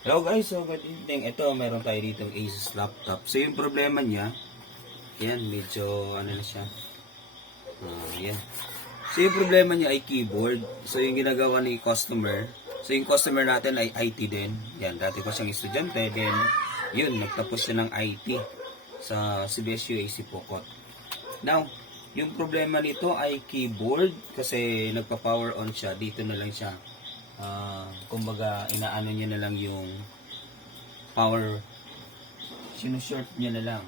Hello guys, so good evening. Ito, meron tayo dito Asus laptop. So yung problema niya, yan, medyo ano na siya. Yan. So yung problema niya ay keyboard. So yung ginagawa ni customer, so yung customer natin ay IT din. Yan, dati pa siyang estudyante. Then, yun, nagtapos siya ng IT sa CBS UAC Pocot. Now, yung problema nito ay keyboard kasi nagpa-power on siya. Dito na lang siya. Kumbaga, inaano niya na lang yung power, sinusort niya na lang.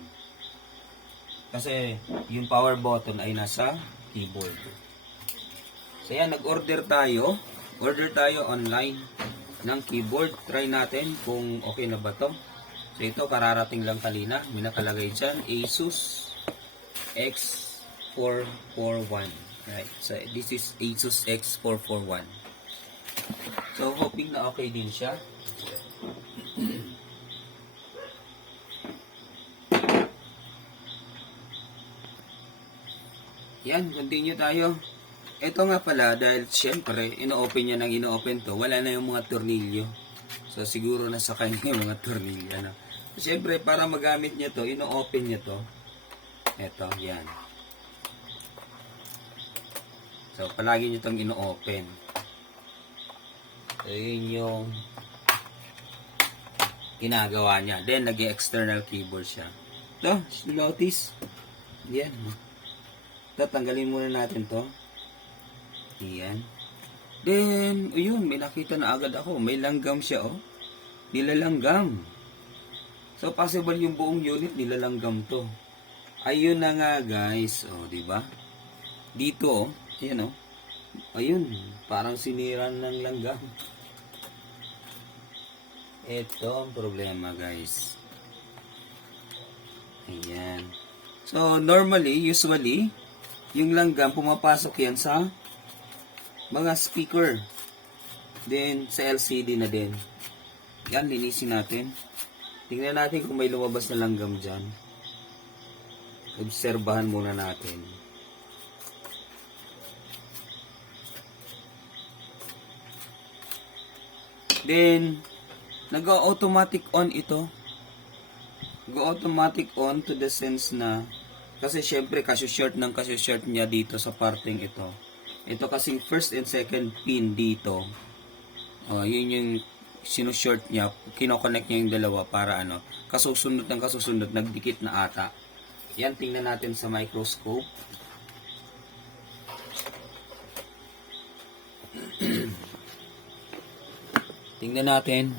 Kasi, yung power button ay nasa keyboard. So, yan, nag-order tayo. Order tayo online ng keyboard. Try natin kung okay na ba to. So, ito, kararating lang kanina. May nakalagay dyan, Asus X441. Right. So, this is Asus X441. So, hoping na okay din siya. Yan, continue tayo. Ito nga pala, dahil syempre, ino-open niya nang ino-open to, wala na yung mga tornilyo. So, siguro nasa kanya yung mga tornilyo. Ano? Syempre, para magamit niya to, ino-open niya to. Ito, yan. So, palagi niyo itong ino-open. So, yun yung ginagawa niya. Then, nag-external keyboard siya. Ito, notice. Yan. Ito, tanggalin muna natin to. Yan. Then, ayun, may nakita na agad ako. May langgam siya, oh. Nilalanggam. So, possible yung buong unit nilalanggam to. Ayun na nga, guys. Oh, di ba? Dito, oh. Ayan, oh. Ayun, parang siniran ng langgam. Ito ang problema, guys. Ayan. So, usually, yung langgam, pumapasok yan sa mga speaker. Then, sa LCD na din. Yan, linisin natin. Tingnan natin kung may lumabas na langgam dyan. Obserbahan muna natin. Then, nag-automatic on ito. Nag-automatic on to the sense na, kasi syempre, short niya dito sa parting ito. Ito kasing first and second pin dito. Yun yung sinushort niya. Kinoconnect niya yung dalawa para ano, kasusunod nagdikit na ata. Yan, tingnan natin sa microscope. Tingnan natin.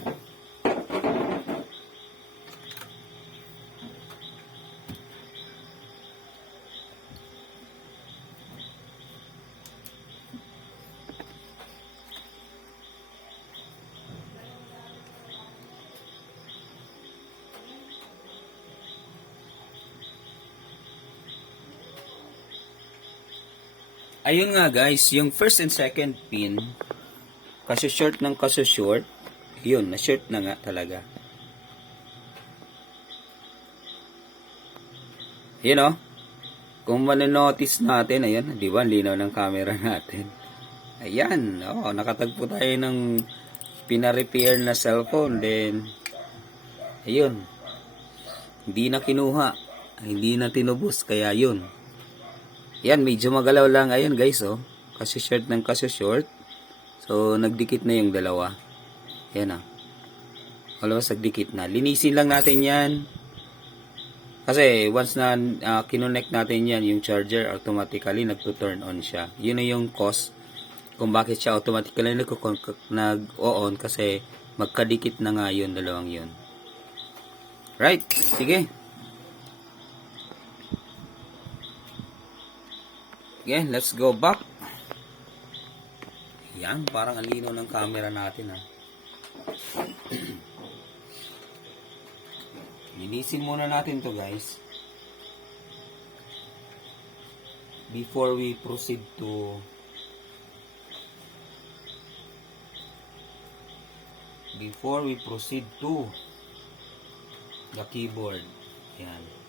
Ayun nga guys, yung first and second pin, short, yun, na-short na nga talaga. Yun o, kung maninotice natin, ayan, di ba, linaw ng camera natin. Ayan, nakatagpo tayo ng pina-repair na cellphone, then, ayun, hindi na kinuha, hindi na tinubos, kaya yun. Yan, medyo magalaw lang. Ayun guys, oh. Short. So, nagdikit na yung dalawa. Yan, oh. Almost nagdikit na. Linisin lang natin yan. Kasi, once na kinonect natin yan, yung charger, automatically nagto-turn on siya. Yun na yung cause kung bakit siya automatically nag-on kasi magkadikit na nga yun, dalawang yun. Right? Sige. Okay, let's go back. Yan, parang alino ng camera natin, ha. Linisin muna natin to guys. Before we proceed to the keyboard. Yan.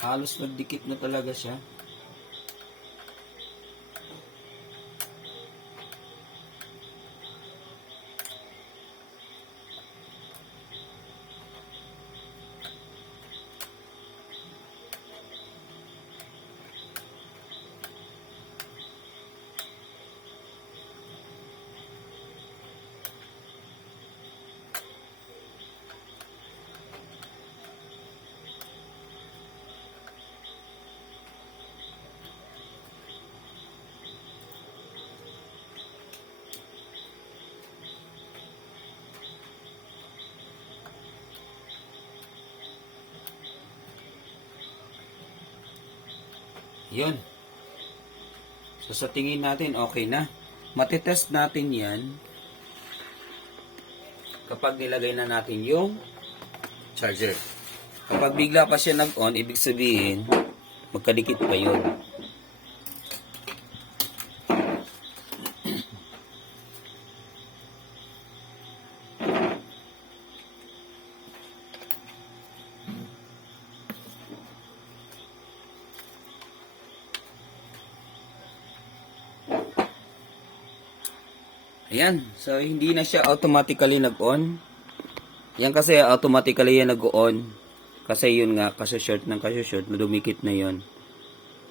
Halos nagdikit na talaga siya. Yun. So sa tingin natin okay na. Matitest natin yan kapag nilagay na natin yung charger. Kapag bigla pa siya nag-on, ibig sabihin magkadikit pa yun. Ayan. So, hindi na siya automatically nag-on. Yan kasi automatically yan nag-on. Kasi yun nga, short ng short, dumikit na yun.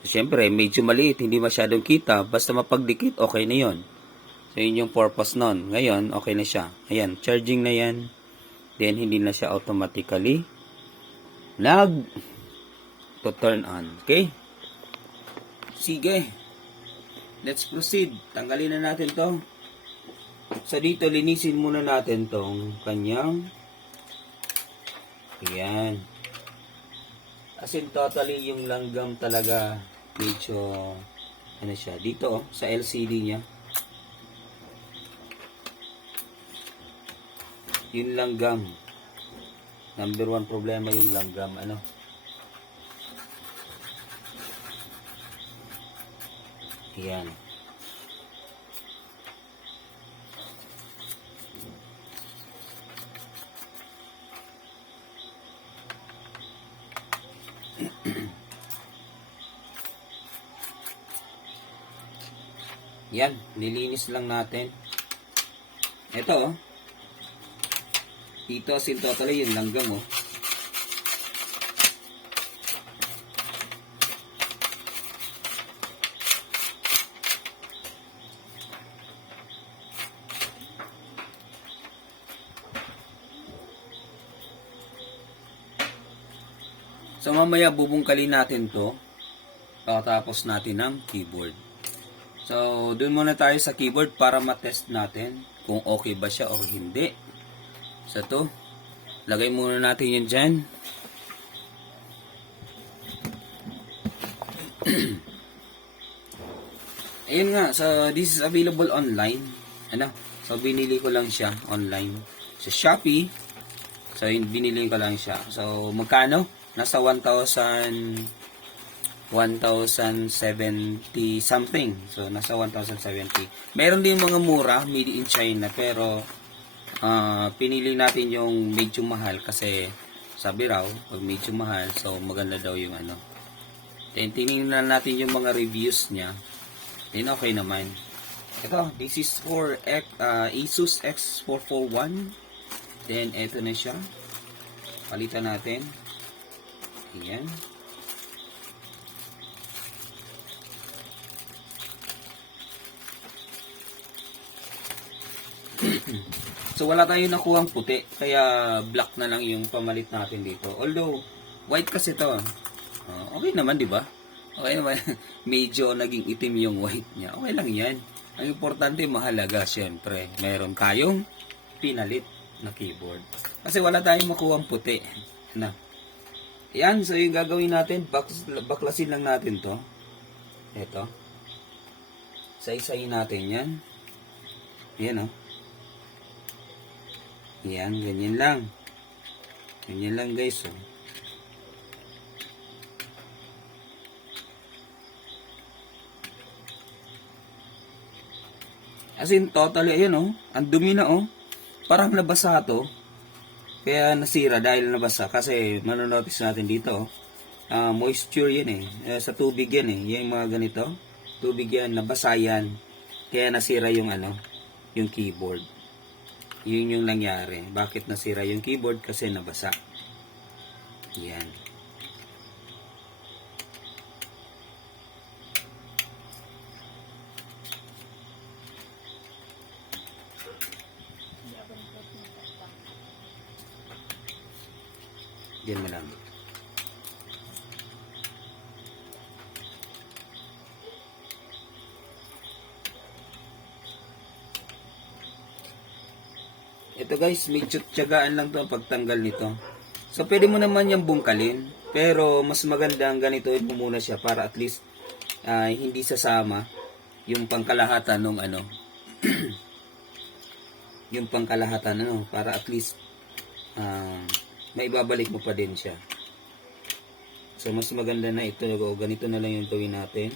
So, syempre, medyo maliit, hindi masyadong kita. Basta mapagdikit, okay na yun. So, yun yung purpose nun. Ngayon, okay na siya. Ayan, charging na yan. Then, hindi na siya automatically to turn on. Okay? Sige. Let's proceed. Tanggalin na natin to. So, dito, linisin muna natin tong kanyang ayan. As in, totally, yung langgam talaga medyo ano siya. Dito, sa LCD niya. Yung langgam. Number 1 problema yung langgam. Ano? Ayan. Yan, nilinis lang natin. Ito, dito asin totally yung langgam, oh. So, mamaya bubungkalin natin to. Pagkatapos natin ng keyboard. So, dun muna tayo sa keyboard para matest natin kung okay ba siya o hindi. So, to. Lagay muna natin yan dyan. Ayun nga. So, this is available online. Ano? So, binili ko lang siya online. Sa Shopee. So, binili ko lang siya. So, magkano? Nasa 1,070 something. So, nasa 1,070. Meron din mga mura, made in China. Pero, pinili natin yung medyo mahal. Kasi, sabi raw, pag medyo mahal, so maganda daw yung ano. Then, tinignan natin yung mga reviews niya. Then, okay naman. Ito, this is for Asus X441. Then, eto na siya. Palitan natin. Ayan. So, wala tayong nakuhang puti. Kaya, black na lang yung pamalit natin dito. Although, white kasi to. Okay naman, di ba? Okay naman. Medyo naging itim yung white niya. Okay lang yan. Ang importante, mahalaga, syempre. Meron tayong pinalit na keyboard. Kasi wala tayong makuhang puti. Na. Yan. So, yung gagawin natin, baklasin lang natin to. Ito. Isa-isayin natin yan. Yan, oh. Yan, ganyan lang. Ganyan lang, guys, oh. As in, totally, ayan, oh. Ang dumi na, oh. Parang nabasa to. Kaya nasira dahil nabasa. Kasi, manonotice natin dito, oh. moisture yan eh. Sa tubig yan eh. Yung mga ganito. Tubig yan, nabasa yan. Kaya nasira yung yung keyboard. Yun yung nangyari. Bakit nasira yung keyboard? Kasi nabasa. Yan. Yan na lang. Ito guys, medyo tiyagaan lang to ang pagtanggal nito. So pwede mo naman yung bungkalin, pero mas maganda ang ganito mo muna siya para at least hindi sasama yung pangkalahatan ng yung pangkalahatan para at least maibabalik mo pa din siya. So mas maganda na ito, ganito na lang yung gawin natin.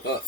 Oh.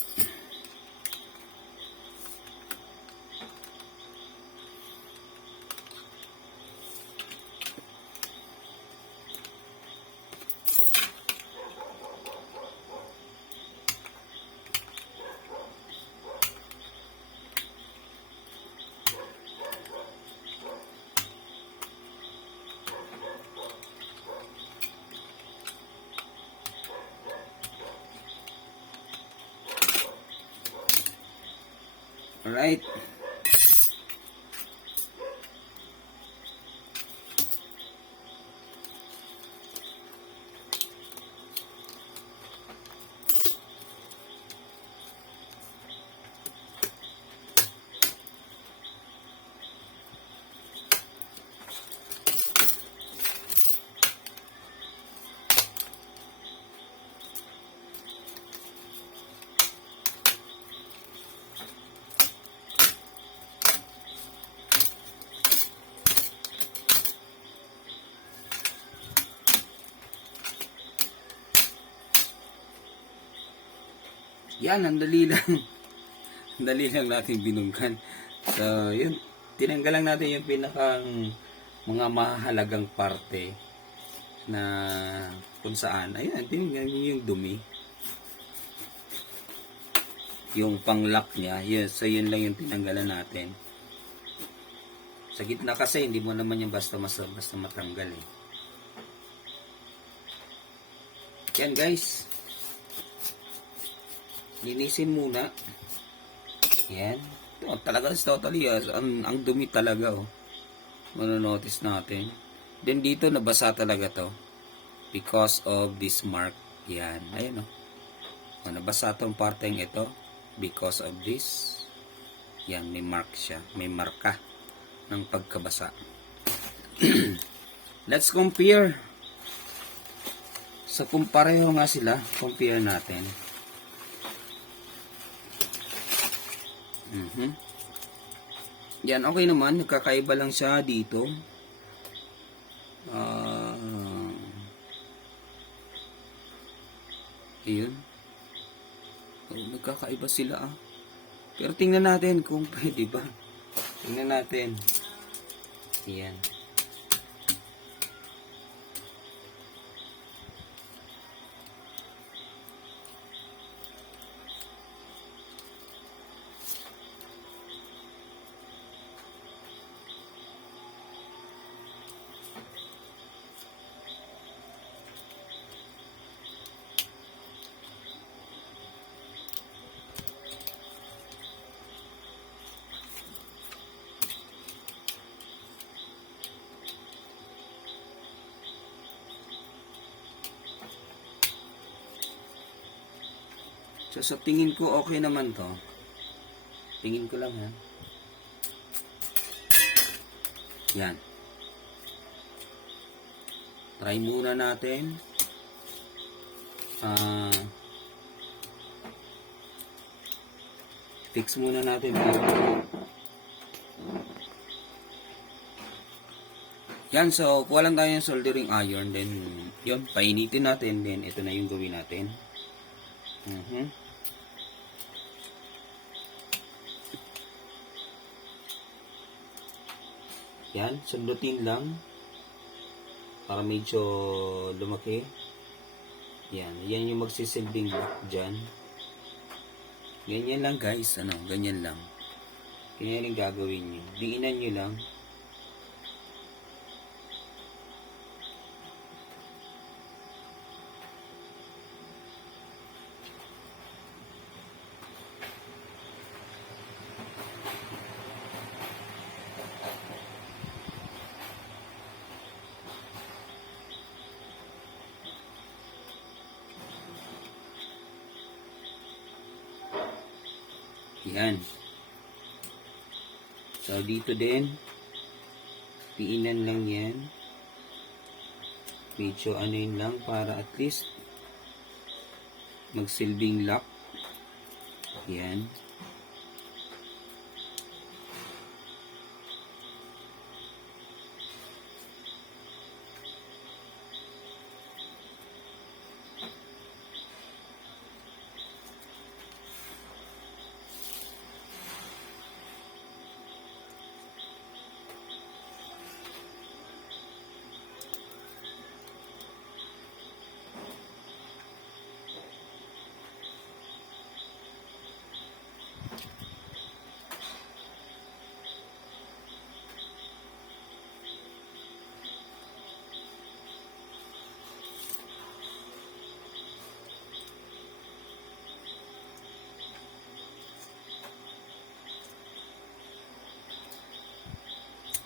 Alright. Yan, ang dali lang. Ang dali lang natin binungkan. So, yun. Tinanggal lang natin yung pinakang mga mahalagang parte na kung saan. Ayan, tinanggal yung dumi. Yung pang-lock niya. Yun, so, yun lang yung tinanggalan natin. Sa gitna kasi, hindi mo naman yung basta matanggal eh. Yan guys. Linisin muna. Yan. Ito, talaga totally ang dumi talaga oh. Manonotice natin. Then dito nabasa talaga to because of this mark. Yan. Ayan oh. Nabasa tong parteng ito because of this. Yan, may mark siya. May marka ng pagkabasa. Let's compare. So kung pareho nga sila, compare natin. Yan, okay naman. Nagkakaiba lang siya dito. Ayun. Nagkakaiba sila ah. Pero tingnan natin kung pwede ba. Tingnan natin. Yan. So sa tingin ko okay naman to. Tingin ko lang ha. Yan. Try muna natin. Fix muna natin. Yan, so kuha lang tayo ng soldering iron. Then, yun, painitin natin. Then, ito na yung gawin natin. Yan, sundutin lang. Para medyo lumaki. Yan, yan yung magsisilbing block dyan. Ganyan lang guys, ganyan lang. Ganyan yung gagawin nyo. Diinan nyo lang. Yan. So, dito din, piinan lang yan. Medyo yun lang para at least magsilbing lock. Yan.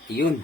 Yun.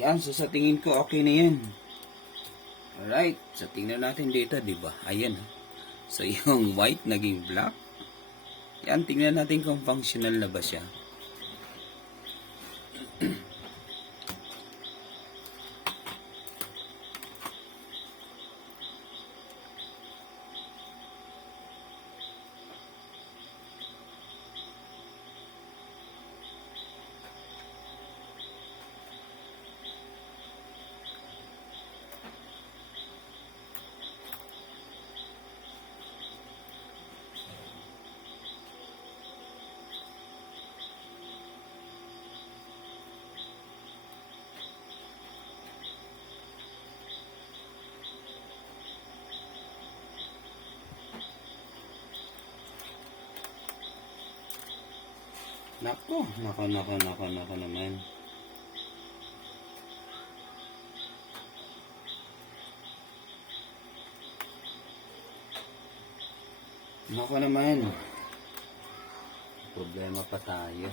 Yan, so sa tingin ko okay na yan. Alright, so tingnan natin dito, di ba? Ayan. So yung white naging black. Yan, tingnan natin kung functional na ba siya. Nako naman. Naku naman. Problema pa tayo.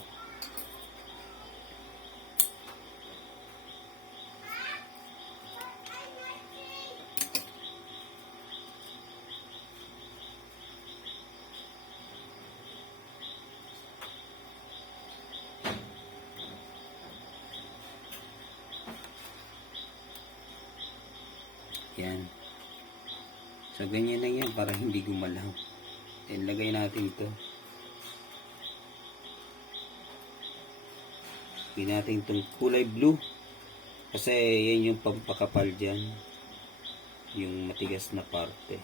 Yan. So, ganyan lang yan para hindi gumalaw. Then, lagay natin ito. Lagay natin itong kulay blue. Kasi, yan yung pampakapal dyan. Yung matigas na parte.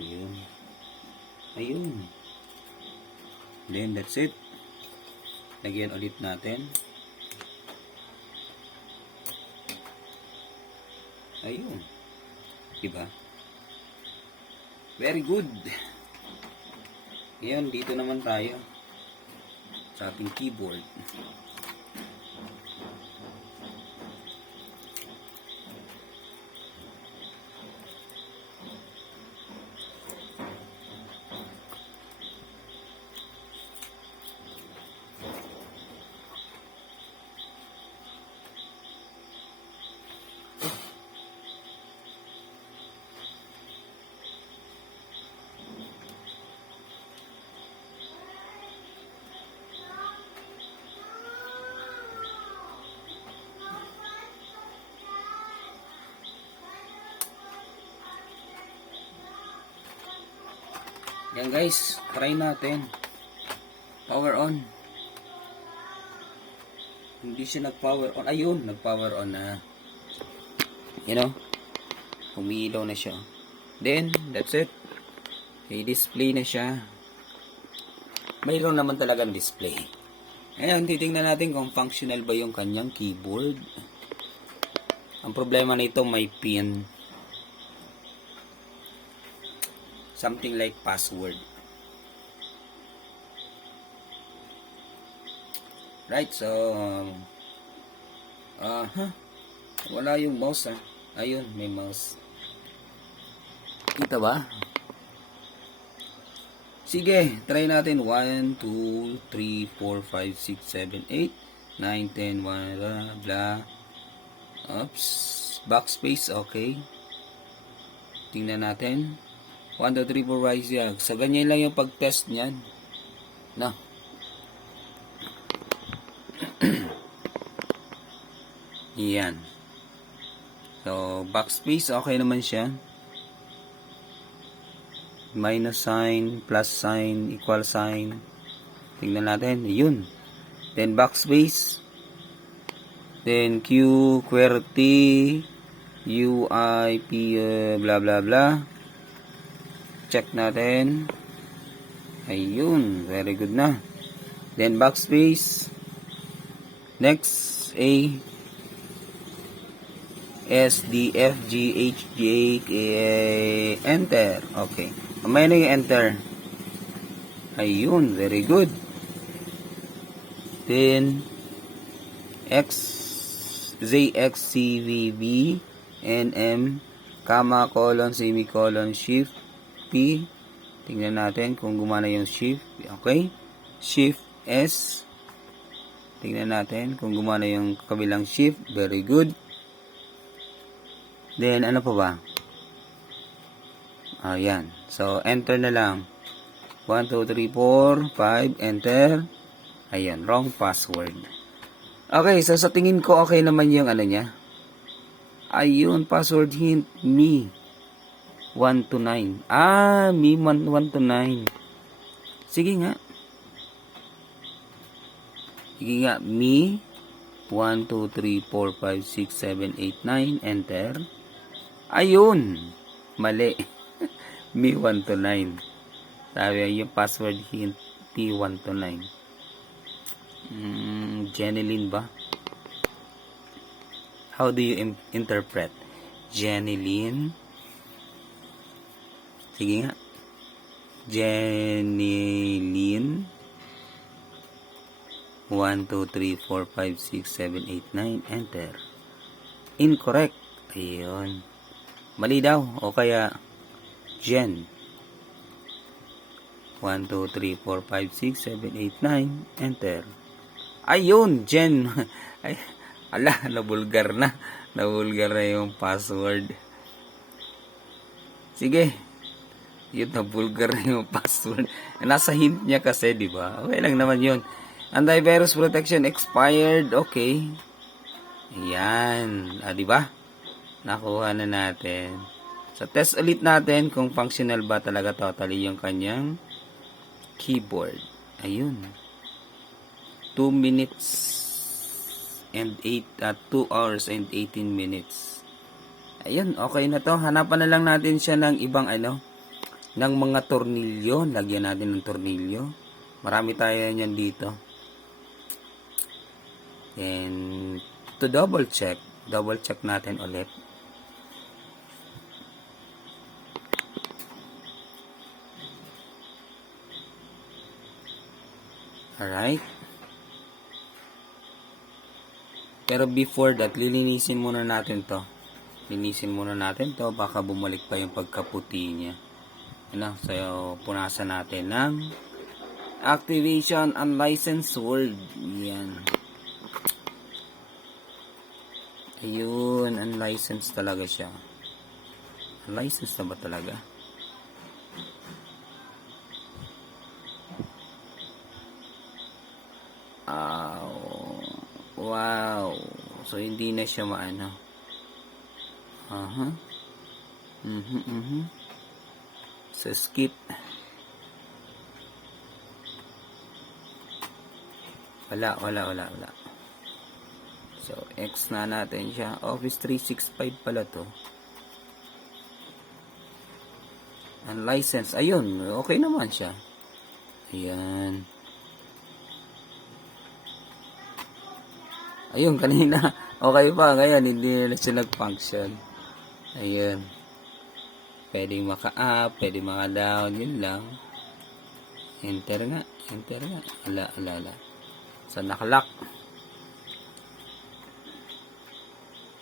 Ayun. Ayun. Then, that's it. Lagyan ulit natin. Ayun. Diba? Very good. Ngayon, dito naman tayo sa ating keyboard. Yan guys, try natin. Power on. Hindi siya nag-power on. Ayun, nag-power on na. You know? Umiilaw na siya. Then, that's it. I-display na siya. Mayroon naman talagang display. Ngayon, titingnan natin kung functional ba yung kanyang keyboard. Ang problema nito may pin. Something like password. Right, so wala yung mouse Ayun, may mouse. Kita ba? Sige, try natin. 1, 2, 3, 4, 5, 6, 7, 8, 9, 10, 1, blah, blah. Oops. Backspace, okay. Tingnan natin. 1, 2, 3, 4, 5, 6. So, ganyan lang yung pag-test niyan. No. Yan. So, backspace, okay naman siya. Minus sign, plus sign, equal sign. Tingnan natin. Yun. Then, backspace. Then, Q, QWERTY, UI, P, blah, blah, blah. Check natin. Ayun. Very good na. Then, backspace. Next, A. S, D, F, G, H, J, K, enter. Okay. Kamay na yung enter. Ayun. Very good. Then, X, Z, X, C, V, B, N, M, comma, colon, semicolon, shift, P. Tingnan natin kung gumana yung shift. Okay. Shift S. Tingnan natin kung gumana yung kabilang shift. Very good. Then, ano pa ba? Ayan. So, enter na lang. 1, 2, 3, 4, 5, enter. Ayan. Wrong password. Okay. So, sa tingin ko, okay naman yung ano niya. Ayun. Password hint. Me. 1 to 9. Me 1 to 9. Sige nga. Sige nga. Me 1, 2, 3, 4, 5, 6, 7, 8, 9. Enter. Ayun. Mali. Me 1 to 9. Sabi yung password hint T 1 to 9. Jeneline ba? How do you interpret? Jeneline. Sige nga. Jeneline. 1, 2, 3, 4, 5, 6, 7, 8, 9. Enter. Incorrect. Ayun. Mali daw. O kaya, Jen. 1, 2, 3, 4, 5, 6, 7, 8, 9. Enter. Ayun, Jen. Ay, ala, nabulgar na. Nabulgar na yung password. Sige. Yun, nabulgar na yung password. Nasa hint niya kasi, di ba? Okay lang naman yun. Antivirus protection expired. Okay. Ayan. Di ba? Nakuha na natin. So, test ulit natin kung functional ba talaga totally yung kanyang keyboard. Ayun. 2 minutes and 2 hours and 18 minutes. Ayun, okay na to. Hanapan na lang natin siya ng ibang ng mga tornilyo. Lagyan natin ng tornilyo. Marami tayo yan dito. And to double check natin ulit. Alright. Pero before that, lilinisin muna natin to. Baka bumalik pa yung pagkaputi niya. So, punasan natin ng activation unlicensed word. Yan. Ayun, unlicensed talaga siya. Unlicensed na ba talaga? Wow. So, hindi na siya maano. So, skip. Wala. So, X na natin siya. Office 365 pala to. Unlicensed. Ayun, okay naman siya. Ayan. Ayun, kanina, okay pa. Ngayon, hindi na siya nag-function. Ayun. Pwedeng maka-up, pwedeng maka-down. Yun lang. Enter nga. Ala. So, nakalock.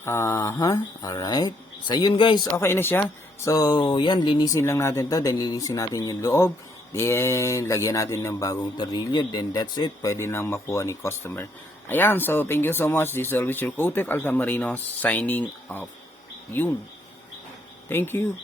Alright. So, yun guys. Okay na siya. So, yan. Linisin lang natin to. Then, linisin natin yung loob. Then, lagyan natin ng bagong tornilyo. Then, that's it. Pwede nang makuha ni customer. Ayan, so thank you so much. This is always your Kotek Altamarino signing off. Yun. Thank you.